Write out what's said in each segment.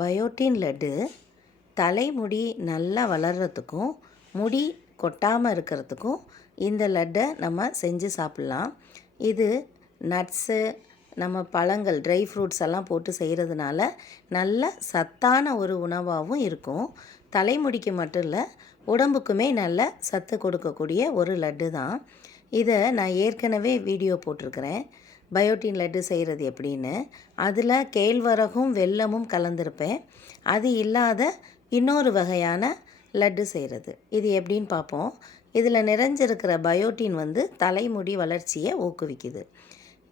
Biotin laddu தலைமுடி நல்லா வளர்கிறதுக்கும் முடி கொட்டாமல் இருக்கிறதுக்கும் இந்த லட்டை நம்ம செஞ்சு சாப்பிட்லாம். இது நட்ஸு, நம்ம பழங்கள், ட்ரை ஃப்ரூட்ஸ் எல்லாம் போட்டு செய்கிறதுனால நல்ல சத்தான ஒரு உணவாகவும் இருக்கும். தலைமுடிக்கு மட்டும் இல்லை, உடம்புக்குமே நல்ல சத்து கொடுக்கக்கூடிய ஒரு லட்டு தான். இதை நான் ஏற்கனவே வீடியோ போட்டிருக்கிறேன், பயோட்டின் லட்டு செய்கிறது எப்படின்னு. அதில் கேழ்வரகும் வெல்லமும் கலந்துருப்பேன். அது இல்லாத இன்னொரு வகையான லட்டு செய்கிறது இது எப்படின்னு பார்ப்போம். இதில் நிறைஞ்சிருக்கிற பயோட்டின் தலைமுடி வளர்ச்சியை ஊக்குவிக்குது.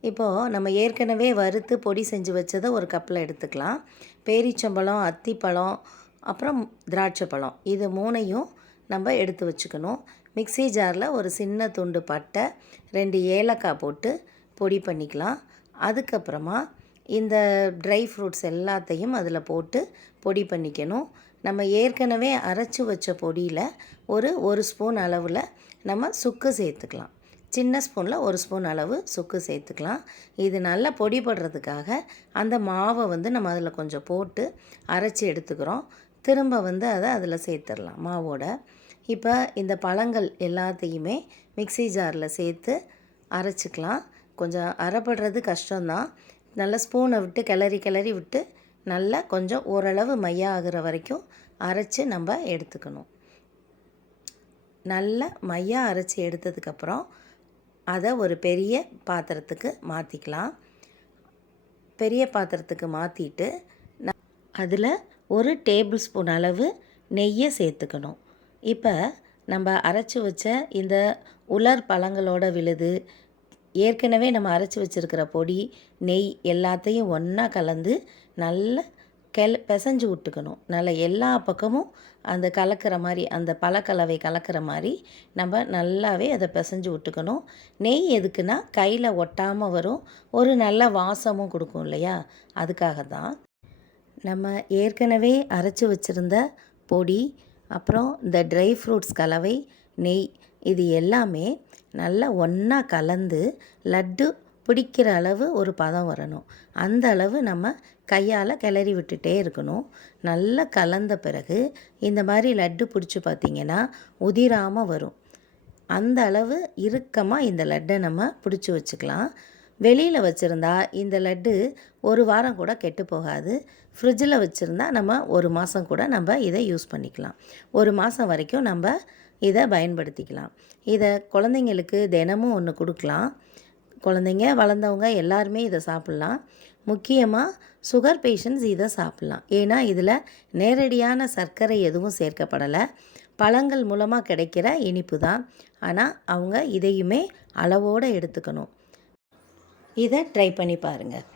இப்போது நம்ம ஏற்கனவே வறுத்து பொடி செஞ்சு வச்சதை ஒரு கப்பில் எடுத்துக்கலாம். பேரிச்சம்பழம், அத்திப்பழம், அப்புறம் திராட்சை பழம், இது மூணையும் நம்ம எடுத்து வச்சுக்கணும். மிக்ஸி ஜாரில் ஒரு சின்ன துண்டு பட்டை, 2 ஏலக்காய் போட்டு பொடி பண்ணிக்கலாம். அதுக்கப்புறமா இந்த ட்ரை ஃப்ரூட்ஸ் எல்லாத்தையும் அதில் போட்டு பொடி பண்ணிக்கணும். நம்ம ஏற்கனவே அரைச்சி வச்ச பொடியில் ஒரு ஸ்பூன் அளவில் நம்ம சுக்கு சேர்த்துக்கலாம். சின்ன ஸ்பூனில் 1 ஸ்பூன் அளவு சுக்கு சேர்த்துக்கலாம். இது நல்லா பொடிப்படுறதுக்காக அந்த மாவை நம்ம அதில் கொஞ்சம் போட்டு அரைச்சி எடுத்துக்கிறோம். திரும்ப அதை அதில் சேர்த்துடலாம் மாவோட. இப்போ இந்த பழங்கள் எல்லாத்தையுமே மிக்ஸி ஜாரில் சேர்த்து அரைச்சிக்கலாம். கொஞ்சம் அரைப்படுறது கஷ்டம்தான். நல்லா ஸ்பூனை விட்டு கிளறி விட்டு நல்லா கொஞ்சம் ஓரளவு மையம் ஆகிற வரைக்கும் அரைச்சி நம்ம எடுத்துக்கணும். நல்லா மையம் அரைச்சி எடுத்ததுக்கப்புறம் அதை ஒரு பெரிய பாத்திரத்துக்கு மாற்றிக்கலாம். பெரிய பாத்திரத்துக்கு மாற்றிட்டு அதில் 1 டேபிள் ஸ்பூன் அளவு நெய்யை சேர்த்துக்கணும். இப்போ நம்ம அரைச்சி வச்ச இந்த உலர் பழங்களோட விழுது, ஏற்கனவே நம்ம அரைச்சி வச்சுருக்கிற பொடி, நெய் எல்லாத்தையும் ஒன்றா கலந்து நல்லா பிசைஞ்சு விட்டுக்கணும். நல்லா எல்லா பக்கமும் அந்த கலக்கிற மாதிரி, அந்த பழக்கலவை கலக்கிற மாதிரி நம்ம நல்லாவே அதை பிசைஞ்சு விட்டுக்கணும். நெய் எதுக்குன்னா கையில் ஒட்டாமல் வரும், ஒரு நல்ல வாசமும் கொடுக்கும் இல்லையா, அதுக்காக தான். நம்ம ஏற்கனவே அரைச்சி வச்சுருந்த பொடி, அப்புறம் இந்த ட்ரை ஃப்ரூட்ஸ் கலவை, நெய், இது எல்லாமே நல்லா ஒன்றா கலந்து லட்டு பிடிக்கிற அளவு ஒரு பதம் வரணும். அந்த அளவு நம்ம கையால் கிளறி விட்டுட்டே இருக்கணும். நல்லா கலந்த பிறகு இந்த மாதிரி லட்டு பிடிச்சி பார்த்திங்கன்னா உதிராமல் வரும். அந்த அளவு இறுக்கமாக இந்த லட்டை நம்ம பிடிச்சி வச்சுக்கலாம். வெளியில் வச்சுருந்தா இந்த லட்டு 1 வாரம் கூட கெட்டு போகாது. ஃப்ரிட்ஜில் வச்சுருந்தா நம்ம 1 மாதம் கூட நம்ம இதை யூஸ் பண்ணிக்கலாம். 1 மாதம் வரைக்கும் நம்ம இதை பயன்படுத்திக்கலாம். இதை குழந்தைங்களுக்கு தினமும் ஒன்று கொடுக்கலாம். குழந்தைங்க, வளர்ந்தவங்க எல்லாருமே இதை சாப்பிட்லாம். முக்கியமாக சுகர் பேஷண்ட்ஸ் இதை சாப்பிட்லாம். ஏன்னா இதில் நேரடியான சர்க்கரை எதுவும் சேர்க்கப்படலை, பழங்கள் மூலமாக கிடைக்கிற இனிப்பு தான். ஆனால் அவங்க இதையுமே அளவோடு எடுத்துக்கணும். இதை ட்ரை பண்ணி பாருங்கள்.